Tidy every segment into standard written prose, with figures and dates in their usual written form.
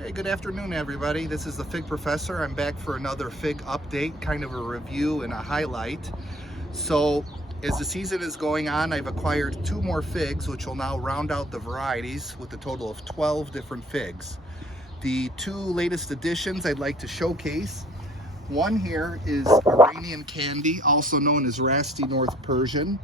Hey, good afternoon, everybody. This is the Fig Professor. I'm back for another fig update, kind of a review and a highlight. So, as the season is going on, I've acquired 2 more figs, which will now round out the varieties with a total of 12 different figs. The 2 latest additions I'd like to showcase. One here is Iranian Candy, also known as Rasty North Persian.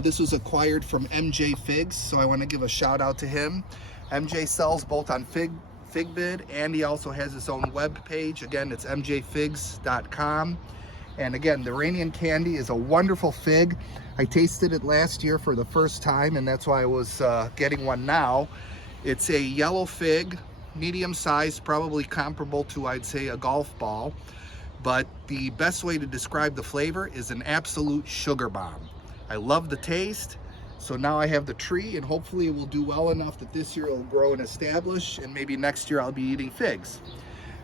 This was acquired from MJ Figs, so I want to give a shout out to him. MJ sells both on FigBid, and he also has his own web page. Again, it's mjfigs.com. And again, the Iranian Candy is a wonderful fig. I tasted it last year for the first time, and that's why I was getting one now. It's a yellow fig, medium size, probably comparable to, I'd say, a golf ball. But the best way to describe the flavor is an absolute sugar bomb. I love the taste. So now I have the tree, and hopefully it will do well enough that this year it'll grow and establish, and maybe next year I'll be eating figs.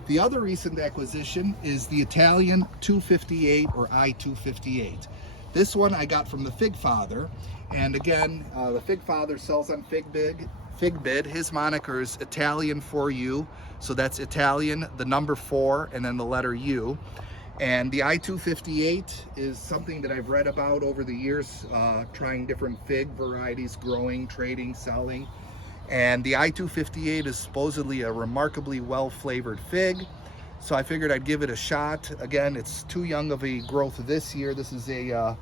The other recent acquisition is the Italian 258 or I-258. This one I got from the Fig Father, and again, the Fig Father sells on FigBid. His moniker is Italian for you, so that's Italian, the number 4, and then the letter U. And the I-258 is something that I've read about over the years, trying different fig varieties, growing, trading, selling. And the I-258 is supposedly a remarkably well-flavored fig, so I figured I'd give it a shot. Again, it's too young of a growth this year. This is a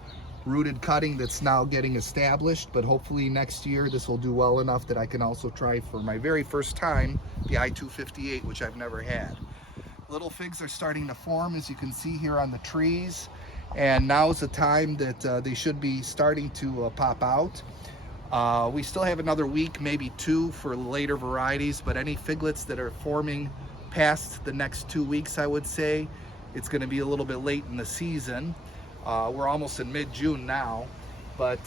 rooted cutting that's now getting established, but hopefully next year this will do well enough that I can also try for my very first time the I-258, which I've never had. Little figs are starting to form, as you can see here on the trees, and now is the time that they should be starting to pop out. We still have another week, maybe 2 for later varieties, but any figlets that are forming past the next 2 weeks, I would say, it's going to be a little bit late in the season. We're almost in mid-June now, but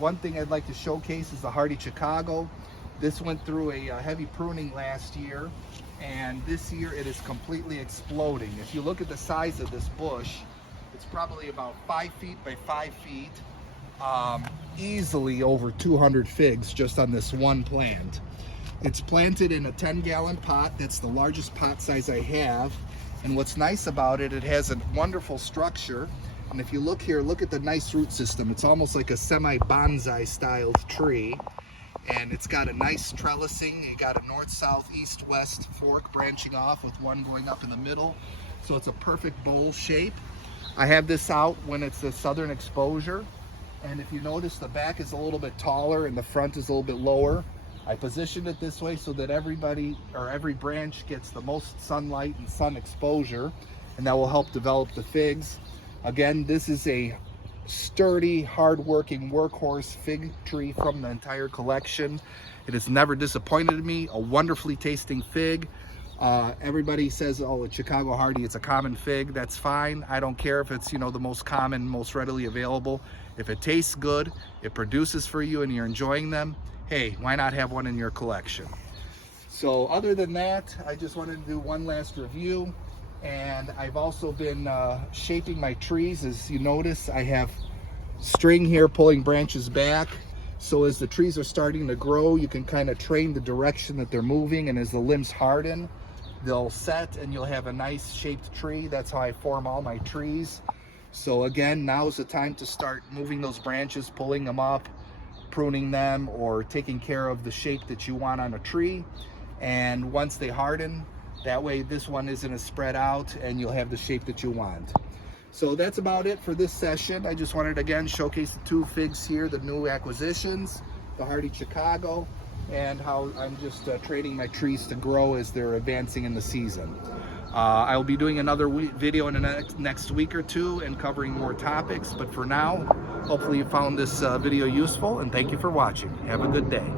one thing I'd like to showcase is the Hardy Chicago. This went through a heavy pruning last year, and this year it is completely exploding. If you look at the size of this bush, it's probably about 5 feet by 5 feet, easily over 200 figs just on this one plant. It's planted in a 10-gallon pot. That's the largest pot size I have, and what's nice about it, it has a wonderful structure. And if you look here, look at the nice root system. It's almost like a semi-bonsai styled tree. And it's got a nice trellising. You got a north, south, east, west fork branching off with one going up in the middle. So it's a perfect bowl shape. I have this out when it's a southern exposure. And if you notice, the back is a little bit taller and the front is a little bit lower. I positioned it this way so that everybody or every branch gets the most sunlight and sun exposure, and that will help develop the figs. Again, this is a sturdy, hard-working workhorse fig tree from the entire collection. It has never disappointed me. A wonderfully tasting fig. Everybody says, oh, it's Chicago Hardy, it's a common fig. That's fine. I don't care if it's, the most common, most readily available. If it tastes good, it produces for you, and you're enjoying them, hey, why not have one in your collection? So other than that, I just wanted to do one last review. And I've also been shaping my trees. As you notice, I have string here pulling branches back. So as the trees are starting to grow, you can kind of train the direction that they're moving. And as the limbs harden, they'll set and you'll have a nice shaped tree. That's how I form all my trees. So again, now is the time to start moving those branches, pulling them up, pruning them, or taking care of the shape that you want on a tree. And once they harden, that way this one isn't as spread out and you'll have the shape that you want. So that's about it for this session. I just wanted to again showcase the 2 figs here, the new acquisitions, the Hardy Chicago, and how I'm just trading my trees to grow as they're advancing in the season. I will be doing another video in the next week or 2 and covering more topics, but for now, hopefully you found this video useful, and thank you for watching. Have a good day.